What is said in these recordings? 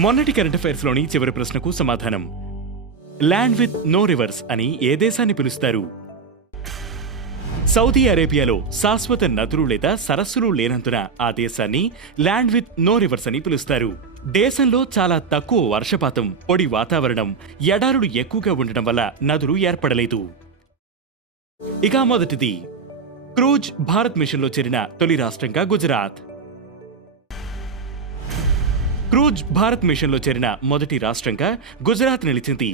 మొన్నటి current affairs లోని చివరి ప్రశ్నకు సమాధానం. ల్యాండ్ విత్ నో రివర్స్ అని ఏ దేశాన్ని పిలుస్తారు? సౌదీ అరేబియాలో శాశ్వత నదులు లేదా సరస్సులు లేనందున ఆ దేశాన్ని ల్యాండ్ విత్ నో రివర్స్ అని పిలుస్తారు. దేశంలో చాలా తక్కువ వర్షపాతం, పొడి వాతావరణం, ఎడారులు ఎక్కువగా ఉండడం వల్ల నదులు ఏర్పడలేదు. ఇక మొదటిది, క్రూజ్ భారత్ మిషన్లో చేరిన తొలి రాష్ట్రంగా గుజరాత్. క్రూజ్ భారత్ మిషన్లో చేరిన మొదటి రాష్ట్రంగా గుజరాత్ నిలిచింది.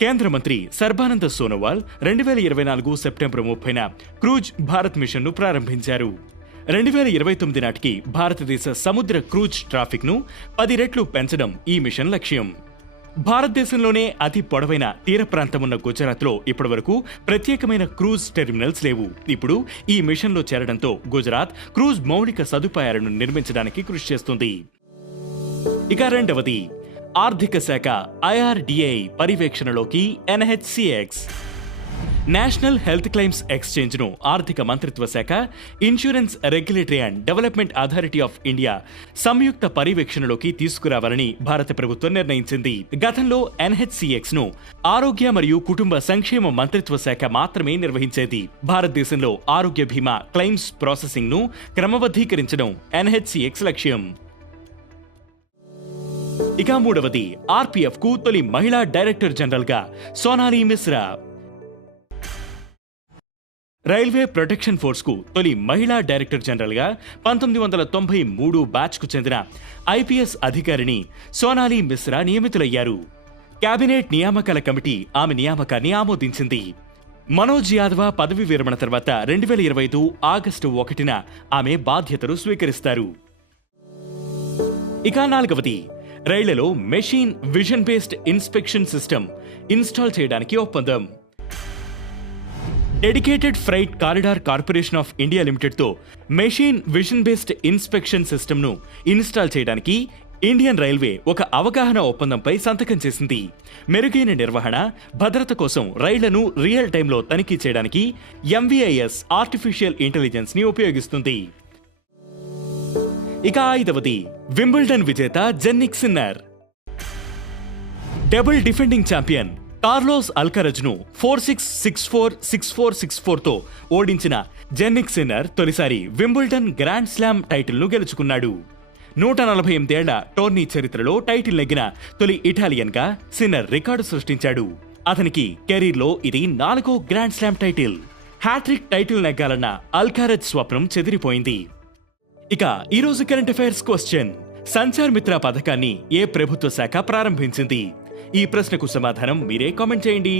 కేంద్ర మంత్రి సర్బానంద సోనోవాల్ 2024 సెప్టెంబర్ 30న క్రూజ్ భారత్ మిషన్ను ప్రారంభించారు. 2029 నాటికి భారతదేశ సముద్ర క్రూజ్ ట్రాఫిక్ను 10 రెట్లు పెంచడం ఈ మిషన్ లక్ష్యం. భారతదేశంలోనే అతి పొడవైన తీర ప్రాంతమున్న గుజరాత్లో ఇప్పటివరకు ప్రత్యేకమైన క్రూజ్ టెర్మినల్స్ లేవు. ఇప్పుడు ఈ మిషన్లో చేరడంతో గుజరాత్ క్రూజ్ మౌలిక సదుపాయాలను నిర్మించడానికి కృషి చేస్తుంది. ఇక రెండవది, ఆర్థిక శాఖ IRDAI పర్యవేక్షణలోకి NHCX. National health claims exchange ను ఆర్థిక మంత్రిత్వ శాఖ, insurance regulatory and development authority of India సంయుక్త పర్యవేక్షణలోకి తీసుకురావాలని భారత ప్రభుత్వం నిర్ణయించింది. గతంలో NHCX ను ఆరోగ్య మరియు కుటుంబ సంక్షేమ మంత్రిత్వ శాఖ మాత్రమే నిర్వహించేది. భారతదేశంలో ఆరోగ్య బీమా క్లెయిమ్స్ ప్రాసెసింగ్ ను క్రమబద్ధీకరించడం NHCX లక్ష్యం. ఇక మూడవది, RPF కు తొలి మహిళా డైరెక్టర్ జనరల్ గా Sonali Mishra. Railway protection force కు తొలి మహిళా డైరెక్టర్ జనరల్ గా 1993 బ్యాచ్ కు చెందిన IPS అధికారిని సోనాలి మిశ్రా నియమితులయ్యారు. కేబినెట్ నియామకాల కమిటీ ఆమె నియామకాన్ని ఆమోదించింది. మనోజ్ యాదవ పదవి విరమణ తర్వాత 2025 ఆగస్టు 1న ఆమె బాధ్యతలు స్వీకరిస్తారు. ఇక నాలుగవది, రైళ్లలో machine vision based inspection system install చేయడానికి ఒప్పందం. Dedicated freight corridor corporation of India limited తో machine vision based inspection system ను ఇన్స్టాల్ చేయడానికి ఇండియన్ రైల్వే ఒక అవగాహన ఒప్పందంపై సంతకం చేసింది. మెరుగైన నిర్వహణ, భద్రత కోసం రైళ్లను రియల్ టైంలో తనిఖీ చేయడానికి MVIS ఆర్టిఫిషియల్ ఇంటెలిజెన్స్ ని ఉపయోగిస్తుంది. ఇక ఐదవది, వింబుల్డన్ విజేత Jannik Sinner. Double defending champion Carlos Alcaraz ను 4-6, 6-4, 6-4, 6-4 తో ఓడించిన జెన్నిక్ సిన్నర్ తొలిసారి వింబుల్డన్ గ్రాండ్ స్లామ్ టైటిల్ ను గెలుచుకున్నాడు. 148 ఏళ్ల టోర్నీ చరిత్రలో టైటిల్ నెగ్గిన తొలి ఇటాలియన్ గా సిన్నర్ రికార్డు సృష్టించాడు. అతనికి కెరీర్లో ఇది 4వ grand slam title. Hat trick title నెగ్గాలన్న అల్కరజ్ స్వప్నం చెదిరిపోయింది. ఇక ఈరోజు కరెంట్ అఫైర్స్ క్వశ్చన్, సంచార్ మిత్ర పథకాన్ని ఏ ప్రభుత్వ శాఖ ప్రారంభించింది? ఈ ప్రశ్నకు సమాధానం మీరే కామెంట్ చేయండి.